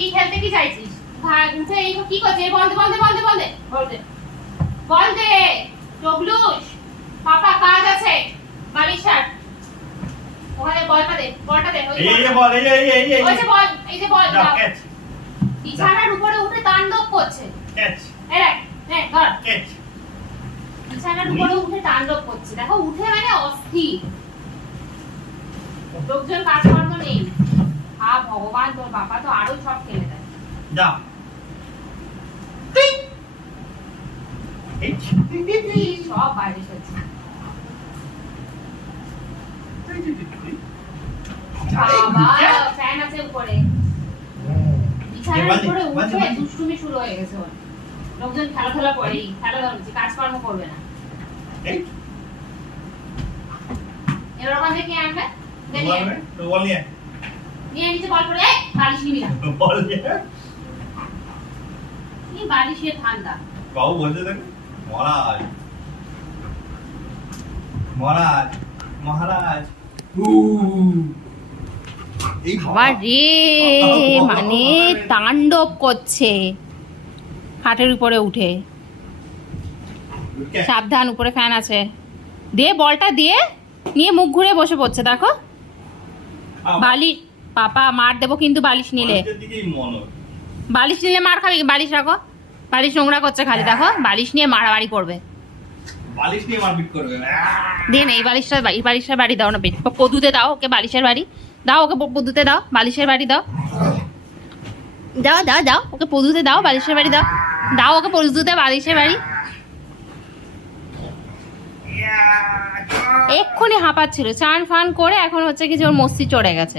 কি খেলতে কি চাইছিস? উঠে এই কি করছিস? বল দে চগলুস। পাপা কাজ আছে। বালিশ ছাড়। ওখানে বলটা দে। এই যে বল এই ওই যে বল, এই যে বল দাও। ক্যাচ বিছানার উপরে উঠে তাণ্ডব করছে। ক্যাচ এই নে ধর। ক্যাচ বিছানার উপরে উঠে তাণ্ডব করছে। দেখো উঠে মানে অস্থির। লোকজন কাজকর্ম নেই। ভগবান, তোর বাবা তো আরো সব খেলে দেয়। যা সব বাইরে ফেলছে। বাবা ফ্যান আছে উপরে। বিছানার উপরে উঠে দুষ্টুমি শুরু হয়ে গেছে ওর। লোকজন খেলা করেই, খেলা ধরছে, কাজকর্ম করবে না। এরকম দেখে আনবে বল নিয়ে নিচে বল পড়ে বালিশ নিবি না। বল নিয়ে এই বালিশের ঠান্ডা। বাবু বলতে থাকে মহারাজ মহারাজ মহারাজ এই বাবা রে, মানে তাণ্ডব করছে খাটের উপরে উঠে। সাবধান, উপরে ফ্যান আছে। দে বলটা দিয়ে নিয়ে মুখ ঘুরে বসে পড়ছে। দেখো বালিশ, পাপা মার দেবো কিন্তু বালিশ নিলে। বালিশ নিলে মার খাবি। বালিশ রাখো। বালিশ নোংরা করছে খালি। দেখো বালিশ নিয়ে মারামারি করবে। বালিশ নিয়ে মারপিট করবে। দে না, এই বালিশটা বাড়ি দাও না। পদুতে দাও ওকে, বালিশের বাড়ি দাও ওকে। পদুতে দাও, বালিশের বাড়ি দাও। দাও ওকে পদুতে দাও, বালিশের বাড়ি দাও। দাও ওকে পদুতে, বালিশের বাড়ি। এক্ষুনি হাঁপাচ্ছিল, চান ফান করে এখন হচ্ছে কি যে ওর মস্তি চড়ে গেছে।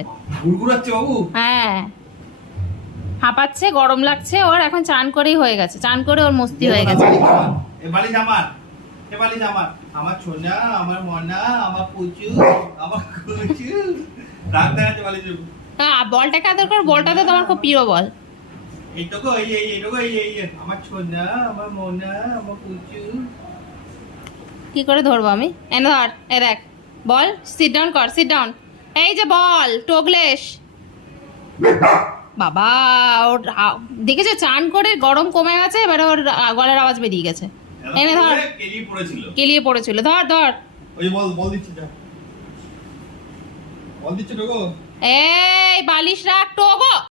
হ্যাঁ হাঁপাচ্ছে, গরম লাগছে ওর। এখন চান করেই হয়ে গেছে, চান করে ওর মস্তি হয়ে গেছে। বালিশ আমার, বালিশ আমার, আমার সোনা, আমার মনা, আমার পুচু, আমার কুচু। রাগ দেখাচ্ছে বালিশ। হ্যাঁ বলটাকে আদর করে। বলটা তো তোমার খুব প্রিয় বল। এইটুকু এইটুকু এই আমার সোনা, আমার মনা, আমার পুচু। কি করে ধরবো আমি? এনে ধর। এ দেখ বল। সিট ডাউন কর, সিট ডাউন। এই যে বল টোগলেশ। বাবা ওর দেখেছো চান করে গরম কমে গেছে, এবারে ওর গলার আওয়াজ বেরিয়ে গেছে। এনে ধর। কেলিয়ে পড়েছিল। ধর। ওই বল দিচ্ছি যা। বল দিচ্ছি টোগো। এই বালিশ রাখ টোগো।